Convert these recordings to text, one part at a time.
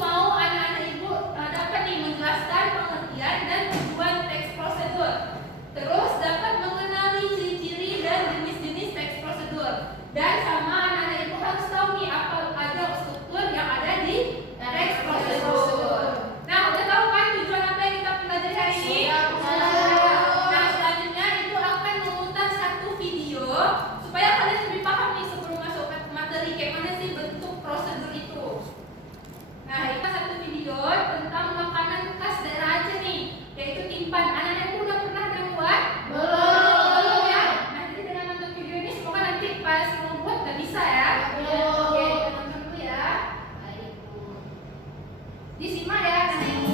mau anak-anak ibu dapat nih menjelaskan pengertian dan tujuan teks prosedur. Terus dapat mengenali ciri-ciri dan jenis-jenis teks prosedur. Dan sama anak-anak ibu harus tahu nih apa aja struktur yang ada di teks prosedur. Nah, udah tahu kan tujuan apa yang kita pelajari hari ini? Nah, selanjutnya itu akan memutar satu video supaya kalian lebih paham nih sebelum masuk ke materi kayak mana sih bentuk prosedur itu. Nah, itu satu video tentang makanan khas daerah Aceh nih, yaitu timpan. Anak-anak ibu udah pernah buat? Belum ya? Nah, jadi dengan nonton video ini semoga nanti pas mau buat udah bisa ya. Oke, kita nonton dulu ya. Disimak ya anak-anak ibu.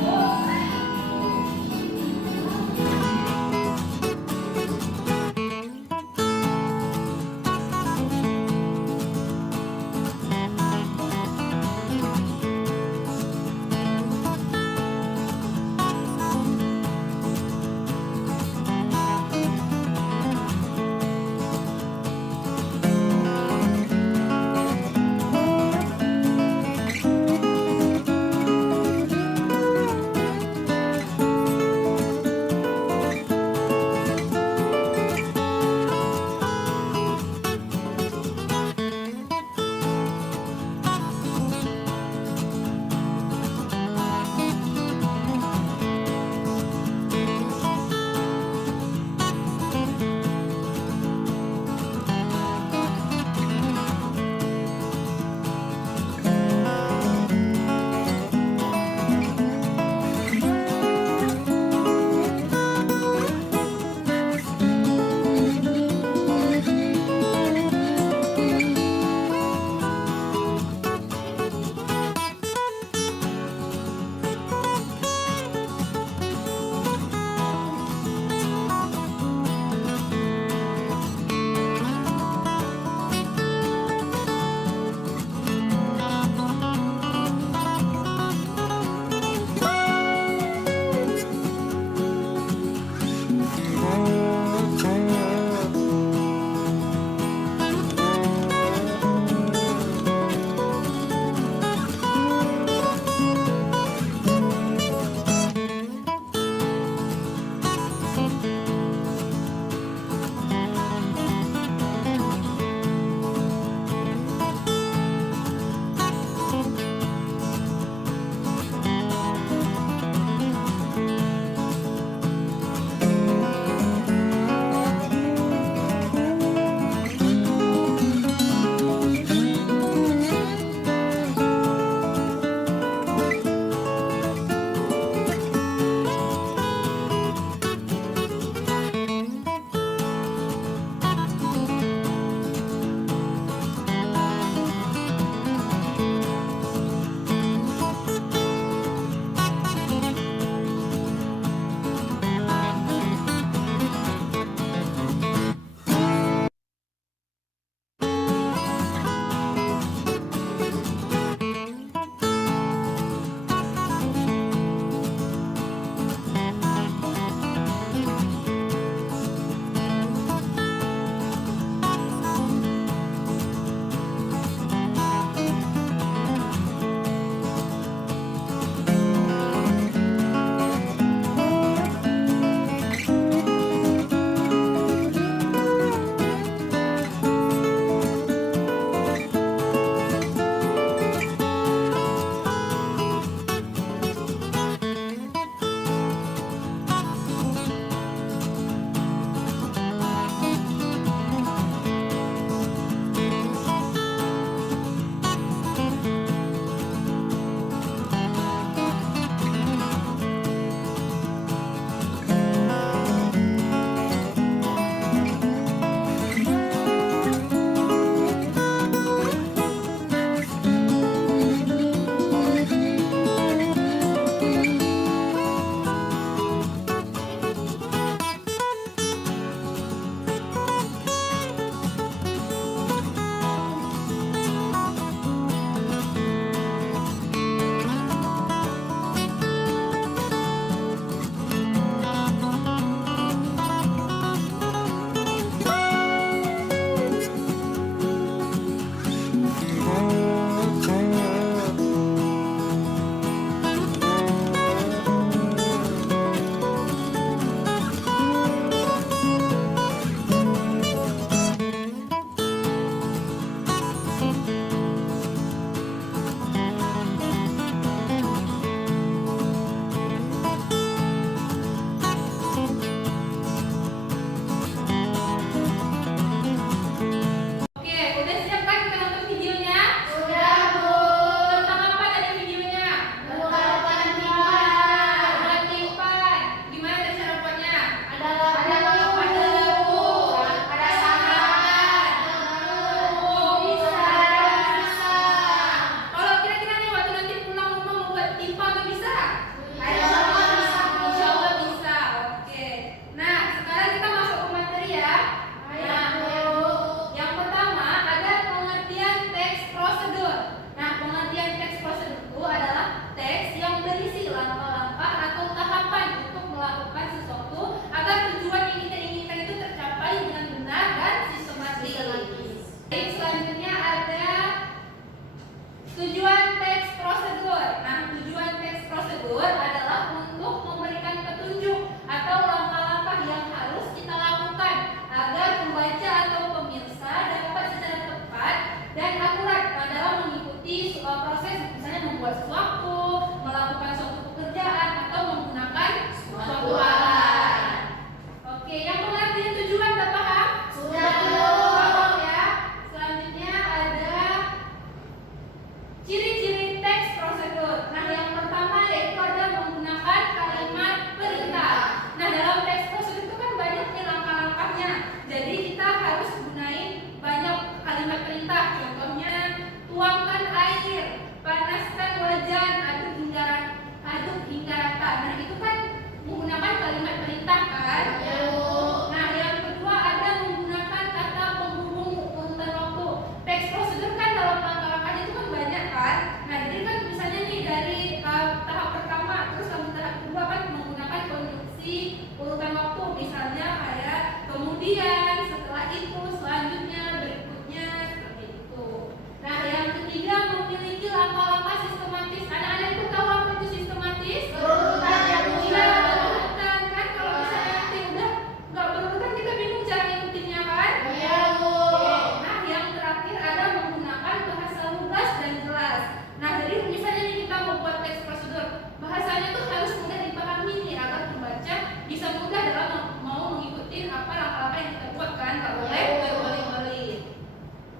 kemudian setelah itu selanjutnya berikutnya seperti itu. Nah, yang ketiga memiliki langkah-langkah sistematis. Anak-anak itu tahu apa itu sistematis? Berurutan ya, Bu. Iya, berurutan kan. Kalau misalnya nanti udah nggak berurutan kita bingung cara ngikutinnya kan? Iya, Bu. Oke. Nah, yang terakhir ada menggunakan bahasa lugas dan jelas. Nah, jadi misalnya nih kita mau buat teks prosedur, bahasanya tuh harus mudah dipahami nih agar pembaca bisa mudah dalam mau mengikuti apa langkah-langkah yang kita buat kan. Nggak boleh berulang-ulang.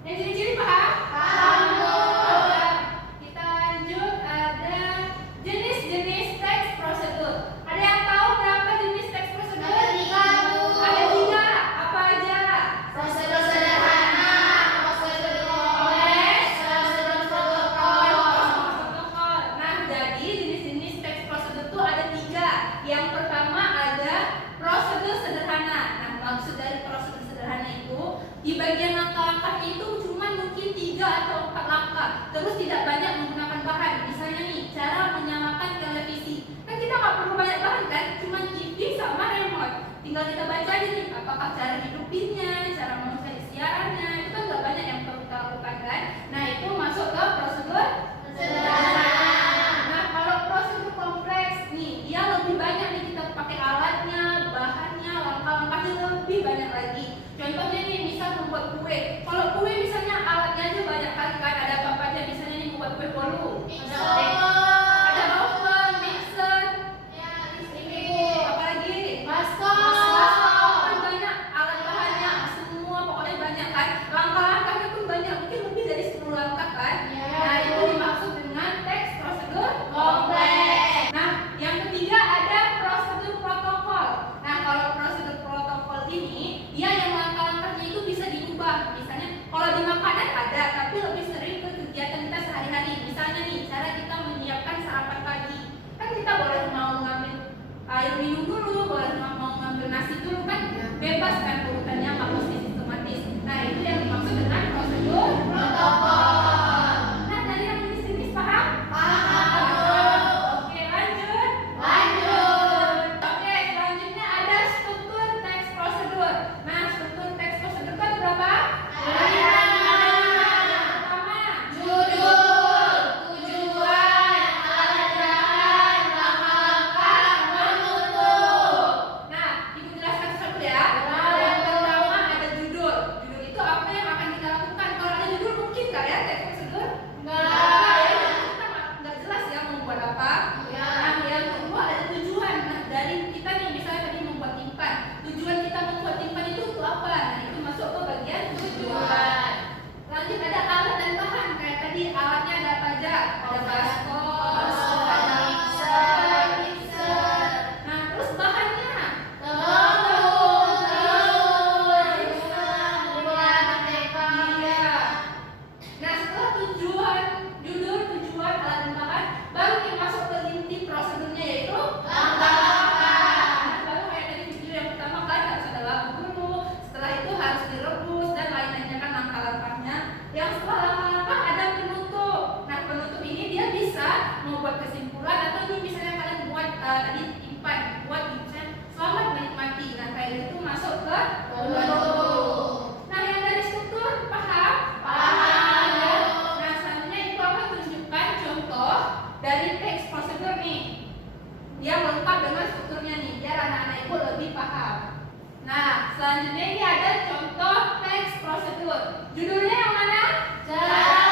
Yang ciri-ciri paham? Paham, Bu. Ada. Kita lanjut, ada jenis-jenis teks prosedur. Ada yang tahu berapa jenis teks prosedur? Ada 3, Bu. Ada 3. Apa aja? Prosedur sederhana, prosedur kompleks, prosedur protokol. Protokol. Nah, jadi jenis-jenis teks prosedur itu ada 3. Yang pertama ada prosedur sederhana. Nah, maksud dari prosedur sederhana itu di bagian langkah-langkah itu cuma mungkin 3 atau 4 langkah. Terus tidak banyak menggunakan bahan. Misalnya nih, cara menyalakan televisi. Kan kita nggak perlu banyak bahan kan? Cuma TV sama remote. Tinggal kita baca aja nih, apakah cara hidupinnya, cara memulai siarannya, itu kan nggak banyak yang perlu kita lakukan kan? Nah, itu masuk ke prosedur Sederhana. Nah, kalau prosedur kompleks nih, dia lebih banyak nih kita pakai alatnya, bahannya, langkah-langkahnya lebih banyak lagi. Contohnya nih, misal membuat kue. Kalau kue misalnya alatnya aja banyak kali kan, ada apa aja misalnya nih membuat kue bolu. Ada oven, mixer, apa lagi? Baskom. Kan banyak alat bahannya, semua pokoknya banyak kan. Langkah-langkahnya pun banyak, mungkin lebih dari 10 langkah kan. Ya. Nah, itu dimaksud dengan teks prosedur Kompleks. Nah, yang ketiga ada prosedur protokol. Nah, kalau prosedur protokol ini, dia yang langkah-langkahnya itu bisa diubah. Misalnya, kalau di makanan ada, tapi lebih sering ke kegiatan kita sehari-hari. Misalnya nih, cara kita menyiapkan sarapan pagi. Kan kita boleh mau ngambil air minum dulu, boleh mau ngambil nasi dulu kan, bebas kan urutannya, nggak mesti sistematis. Nah, itu yang dimaksud dengan prosedur Protokol. Nah, dari yang jenis-jenis paham? Paham. Oke, lanjut. Lanjut. Oke, selanjutnya ada struktur teks prosedur. Nah, struktur teks prosedur itu ada berapa? Ada. Yang pertama, Judul, tujuan, alat bahan, langkah-langkah, penutup. nah, Ibu jelaskan satu ya. Ya. Yang pertama ada judul. Judul itu apa yang akan kita lakukan? Kalau ada judul mungkin nggak ya teks prosedur? Nggak. Ya, kita nggak jelas ya mau buat apa. Ya. Nah, yang kedua ada tujuan. Nah, dari kita nih misalnya tadi membuat timpan. Tujuan kita membuat timpan itu untuk apa? Nah, itu masuk ke bagian tujuan. Lanjut ada alat dan bahan. Kayak tadi alatnya ada apa aja? Ada baskom, ada mixer. Nah, terus bahannya. Iya. Nah, setelah tujuan, judul, tujuan, alat dan bahan, baru kita masuk ke inti prosedurnya yaitu Nah, baru kayak tadi video yang pertama kan harus ada labu dulu, setelah itu harus direbus dan lain-lainnya kan langkah-langkahnya. Yang setelah langkah-langkah ada penutup. Nah, penutup ini dia bisa membuat kesimpulan atau ini misalnya kalian buat tadi timpan, buat misalnya selamat menikmati. Nah, kayak itu masuk ke penutup. Nah, yang dari struktur paham? Paham. Ya. Nah, selanjutnya Ibu akan tunjukkan contoh dari teks prosedur nih. Dia lengkap dengan strukturnya nih, biar anak-anak Ibu lebih paham. Nah, selanjutnya ini ada contoh teks prosedur. Judulnya yang mana? Cara